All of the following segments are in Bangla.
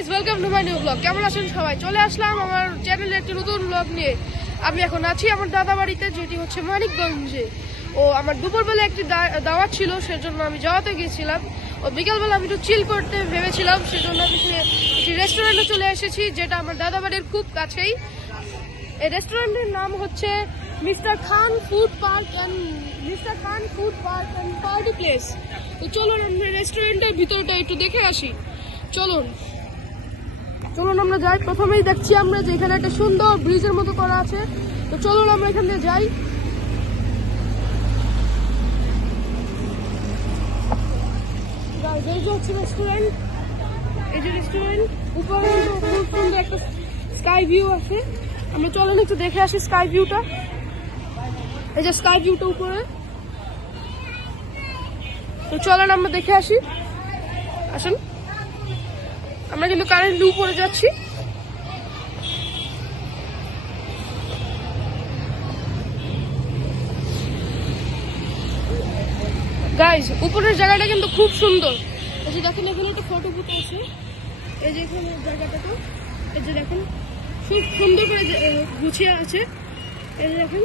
Guys, welcome to my new blog. কেমন আছেন সবাই? চলে আসলাম আমার চ্যানেলে একটি নতুন ব্লগ নিয়ে। আমি এখন আছি আমার দাদা বাড়িতে, যেটি হচ্ছে মানিকগঞ্জে। ও আমার দুপুরবেলা একটি দাওয়াত ছিল, সেজন্য আমি যাওয়াতে গিয়েছিলাম। ও বিকালবেলা আমি একটু চিল করতে ভেবেছিলাম, সেজন্য আমি একটি রেস্টুরেন্টে চলে এসেছি, যেটা আমার দাদা বাড়ির খুব কাছেই। এই রেস্টুরেন্টের নাম হচ্ছে mister Khan food park and party place. তো চলুন আমরা রেস্টুরেন্টের ভিতরটা একটু দেখে আসি। চলুন আমরা যাই। প্রথমেই দেখছি আমরা যে এখানে একটা সুন্দর ব্রিজের মতো করা আছে। তো চলুন আমরা এখান দিয়ে যাই। হচ্ছে রেস্টুরেন্ট, এই যে রেস্টুরেন্ট, উপরে খুব সুন্দর একটা স্কাই ভিউ আছে। আমরা চলুন একটু দেখে আসি স্কাই ভিউটা। এই যে স্কাই ভিউটা উপরে। তো চলেন আমরা দেখে আসি, আসেন। আমরা কিন্তু কারেন্টলি উপরে যাচ্ছি। গাইস, উপরের জায়গাটা কিন্তু খুব সুন্দর। এই যে দেখেন, এখানে একটা ফটো বুথ আছে। এই যে এখানে জায়গাটাতে, এই যে দেখেন খুব সুন্দর করে গুছিয়ে আছে। এই যে দেখেন,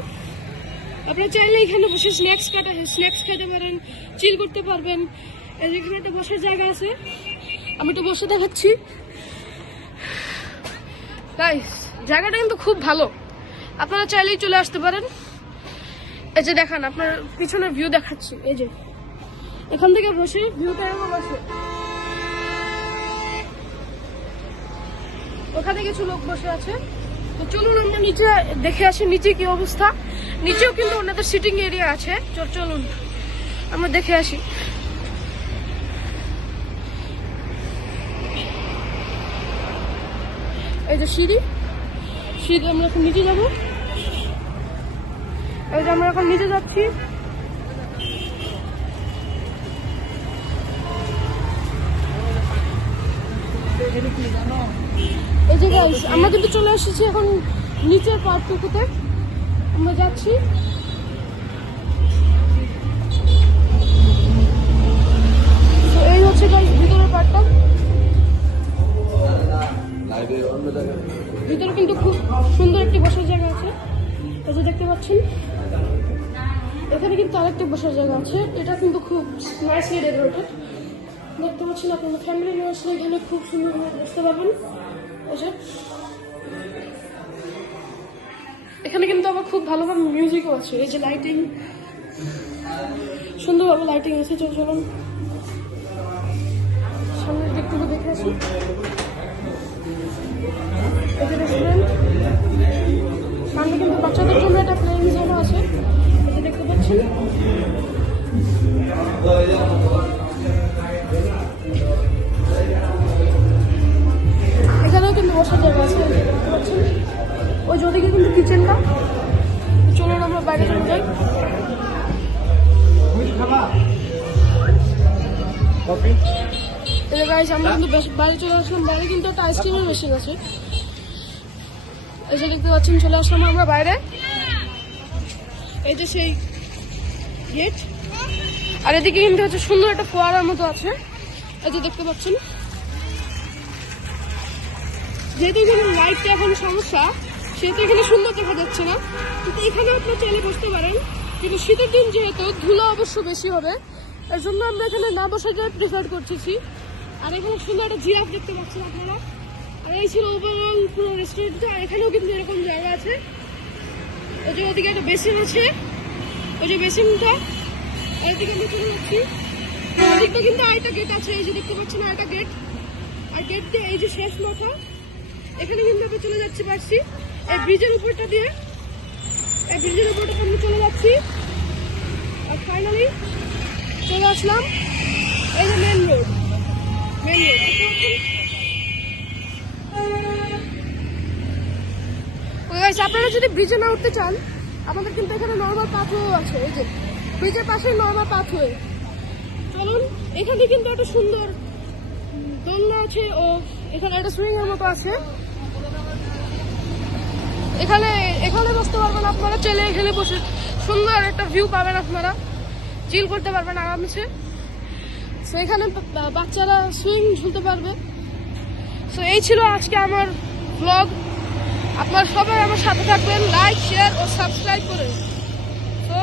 আপনারা চাইলে এখানে বসে স্ন্যাক্স খেতে পারেন, চিল করতে পারবেন। এই যে এখানে একটা বসার জায়গা আছে, আমি একটু বসে দেখাচ্ছি। গাইস, জায়গাটা কিন্তু খুব ভালো, আপনারা চাইলেই চলে আসতে পারেন। এই যে দেখেন, আপনার পিছনের ভিউ দেখাচ্ছি। এই যে এখান থেকে বসে ভিউটা এরকম আছে। ওখানে কিছু লোক বসে আছে। তো চলুন আমরা নিচে দেখে আসি, নিচে কি অবস্থা। নিচেও কিন্তু ওনাদের সিটিং এরিয়া আছে। চলুন আমরা দেখে আসি। এই যে সিঁড়ি আমরা এখন নিচে যাবো। এই যে আমরা এখন নিচে যাচ্ছি। এই যে গাইস, আমরা কিন্তু চলে এসেছি এখন নিচের পার্টটুকুতে। আমরা যাচ্ছি। এই হচ্ছে গাইস ভিতরের পার্টটা। ভিতরে কিন্তু খুব সুন্দর একটি বসার জায়গা আছে। এই যে দেখতে পাচ্ছেন, এখানে কিন্তু আরেকটি বসার জায়গা আছে। এটা কিন্তু খুব নাইসলি ডেকোরেটেড। দেখতে পাচ্ছেন, আপনার ফ্যামিলি নিয়ে আসলে এখানে খুব সুন্দর বসতে পারবেন। এখানে কিন্তু আবার খুব ভালোভাবে মিউজিকও আছে। এই যে লাইটিং, সুন্দরভাবে লাইটিং আছে। চলুন সামনের দিকটুকু দেখে আসি। এই যে রেস্টুরেন্ট, সামনে কিন্তু বাচ্চাদের জন্য একটা প্লেইং জোনও আছে। এই যে দেখতে পাচ্ছেন। এখানেও কিন্তু বসার জায়গা আছে। দেখতে পাচ্ছেন, ওই ওদিকে কিন্তু কিচেনটা। চলুন আমরা বাইরে চলে যাই। গাইস, আমরা কিন্তু বাইরে চলে আসলাম। বাইরে কিন্তু একটা আইসক্রিমের মেশিন আছে। এই যে দেখতে পাচ্ছেন, চলে আসলাম আমরা বাইরে। এই যে সেই গেট, আর এদিকে কিন্তু হচ্ছে সুন্দর একটা ফোয়ারার মতো আছে। এই যে দেখতে পাচ্ছেন, যেহেতু এখানে লাইটটা এখন সমস্যা, সেহেতু এখানে সুন্দর দেখা যাচ্ছে না। কিন্তু এখানে আপনার চাইলে বসতে পারেন, কিন্তু শীতের দিন যেহেতু ধুলো অবশ্য বেশি হবে, এর জন্য আমরা এখানে না বসাটা প্রিফার করতেছি। আর এখানে সুন্দর একটা জিরাফ দেখতে পাচ্ছেন আপনারা। আর এই ছিল ওভারঅল পুরো রেস্টুরেন্টটা। আর এখানেও কিন্তু এরকম জায়গা আছে। ওই যে ওদিকে একটা বেসিন আছে, ওই যে বেসিনটা। আর এদিকে আমরা চলে যাচ্ছি। ওদিকটা কিন্তু আরেকটা গেট আছে। এই যে দেখতে পাচ্ছেন আরেকটা গেট। আর গেট দিয়ে এই যে শেষ মাথা, এখানে কিন্তু আমরা চলে যাচ্ছি পারছি এই ব্রিজের উপরটা দিয়ে। এই ব্রিজের উপরটা আমরা চলে যাচ্ছি। আর ফাইনালি চলে আসলাম এই যে মেন রোড। আপনারা যদি ব্রিজে না উঠতে চান, আমাদের কিন্তু এখানে নর্মাল পাথওয়ে আছে। এই যে ব্রিজের পাশে নর্মাল পাথওয়ে। চলুন, এখানে কিন্তু একটা সুন্দর দোলনা আছে, ও এখানে একটা সুইং এর মতো আছে। এখানে বসতে পারবেন আপনারা চাইলে। এখানে বসে সুন্দর একটা ভিউ পাবেন, আপনারা চিল করতে পারবেন আরামসে। তো এখানে বাচ্চারা সুইং ঝুলতে পারবে, তো এই ছিল আজকে আমার ব্লগ। আপনারা সবাই আমার সাথে থাকবেন, লাইক শেয়ার ও সাবস্ক্রাইব করে। তো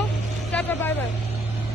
টাটা, বাই বাই।